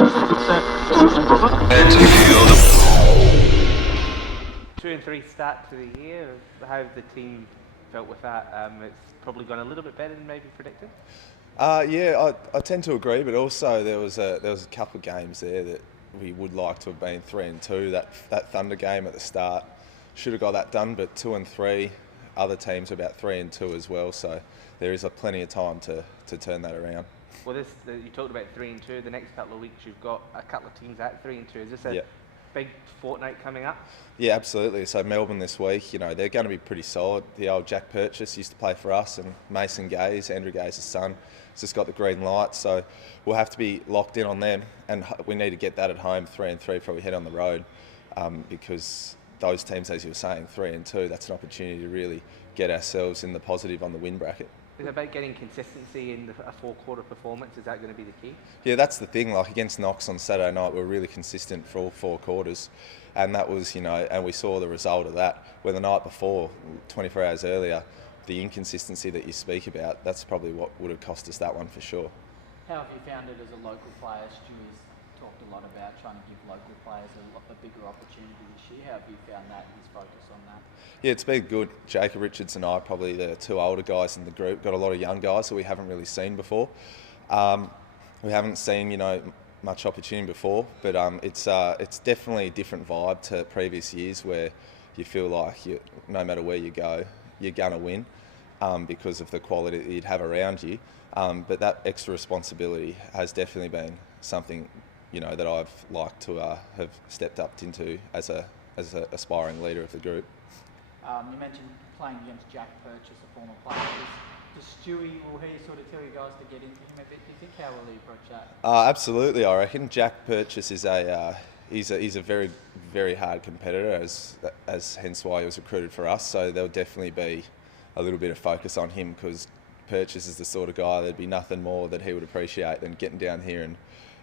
2-3 start to the year. How have the team felt with that? It's probably gone a little bit better than maybe predicted. Yeah, I tend to agree, but also there was a couple of games there that we would like to have been 3-2. That Thunder game at the start should have got that done, but 2-3. Other teams are about 3-2 as well, so there is plenty of time to turn that around. Well, you talked about 3-2. The next couple of weeks, you've got a couple of teams at 3-2. Is this a big fortnight coming up? Yeah, absolutely. So Melbourne this week, they're going to be pretty solid. The old Jack Purchase used to play for us, and Mason Gaze, Andrew Gaze's son, has just got the green light. So we'll have to be locked in on them, and we need to get that at home, 3-3, before we head on the road, because those teams, as you were saying, 3-2, that's an opportunity to really get ourselves in the positive on the win bracket. Is it about getting consistency in a four-quarter performance? Is that going to be the key? Yeah, that's the thing. Like against Knox on Saturday night, we were really consistent for all 4 quarters. And that was, and we saw the result of that. Where the night before, 24 hours earlier, the inconsistency that you speak about, that's probably what would have cost us that one for sure. How have you found it as a local player? Stewie's talked a lot about trying to give local players a bigger opportunity this year. How have you found that, his focus on that? Yeah, it's been good. Jacob Richards and I are probably the 2 older guys in the group. Got a lot of young guys that we haven't really seen before. We haven't seen, much opportunity before, but it's definitely a different vibe to previous years where you feel like no matter where you go, you're going to win because of the quality that you'd have around you. But that extra responsibility has definitely been something, that I've liked to have stepped up into as a aspiring leader of the group. You mentioned playing against Jack Purchase, a former player. Does Stewie, will he sort of tell you guys to get into him a bit? Do you think, how will he approach that? Absolutely, I reckon. Jack Purchase is he's a very, very hard competitor, as hence why he was recruited for us. So there'll definitely be a little bit of focus on him because Purchase is the sort of guy there'd be nothing more that he would appreciate than getting down here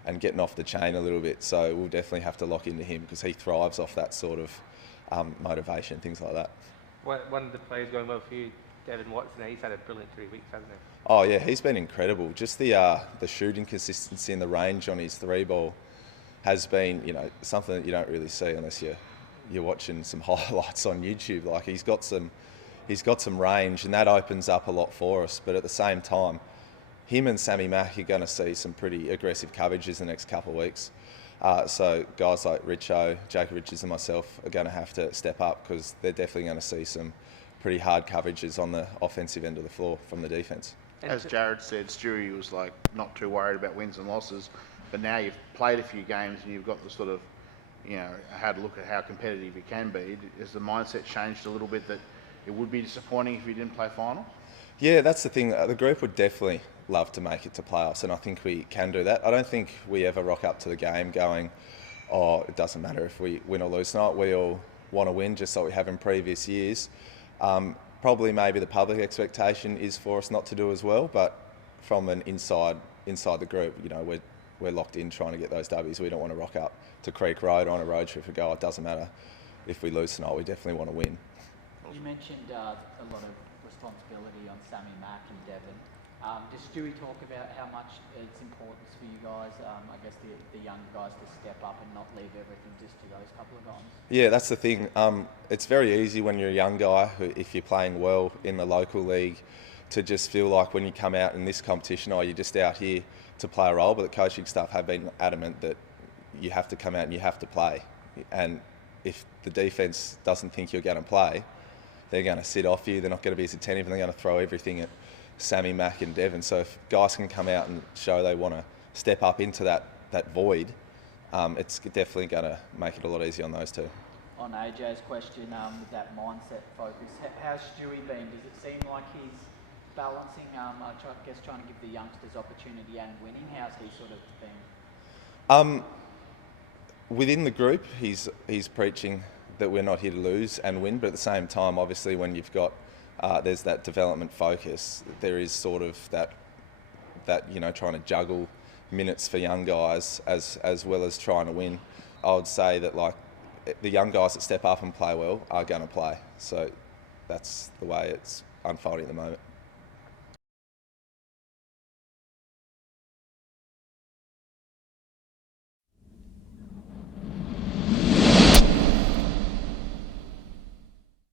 and getting off the chain a little bit. So we'll definitely have to lock into him because he thrives off that sort of motivation, things like that. One of the players going well for you, Devin Watson, he's had a brilliant 3 weeks, hasn't he? Oh yeah, he's been incredible. Just the shooting consistency and the range on his 3-ball has been, something that you don't really see unless you're watching some highlights on YouTube. Like he's got some range, and that opens up a lot for us. But at the same time, him and Sammy Mack are going to see some pretty aggressive coverages the next couple of weeks. So guys like Richo, Jacob Richards and myself are going to have to step up because they're definitely going to see some pretty hard coverages on the offensive end of the floor from the defence. As Jared said, Stewie was not too worried about wins and losses, but now you've played a few games and you've got the sort of, had to look at how competitive you can be. Has the mindset changed a little bit that it would be disappointing if you didn't play final? Yeah, that's the thing. The group would definitely love to make it to playoffs, and I think we can do that. I don't think we ever rock up to the game going, it doesn't matter if we win or lose tonight. We all want to win, just like we have in previous years. Probably maybe the public expectation is for us not to do as well, but from an inside the group, we're locked in trying to get those W's. We don't want to rock up to Creek Road on a road trip and go, it doesn't matter if we lose tonight, we definitely want to win. You mentioned a lot of responsibility on Sammy Mack and Devon. Does Stewie talk about how much it's important for you guys, I guess the younger guys, to step up and not leave everything just to those couple of guys? Yeah, that's the thing. It's very easy when you're a young guy, if you're playing well in the local league, to just feel like when you come out in this competition, you're just out here to play a role, but the coaching staff have been adamant that you have to come out and you have to play. And if the defence doesn't think you're going to play, they're going to sit off you, they're not going to be as attentive, and they're going to throw everything at Sammy, Mack and Devon. So if guys can come out and show they want to step up into that void, it's definitely going to make it a lot easier on those two. On AJ's question, with that mindset focus, how's Stewie been? Does it seem like he's balancing, trying to give the youngsters opportunity and winning? How's he sort of been? Within the group, he's preaching that we're not here to lose and win, but at the same time, obviously, when you've got there's that development focus, there is sort of that trying to juggle minutes for young guys as well as trying to win. I would say that the young guys that step up and play well are going to play. So that's the way it's unfolding at the moment.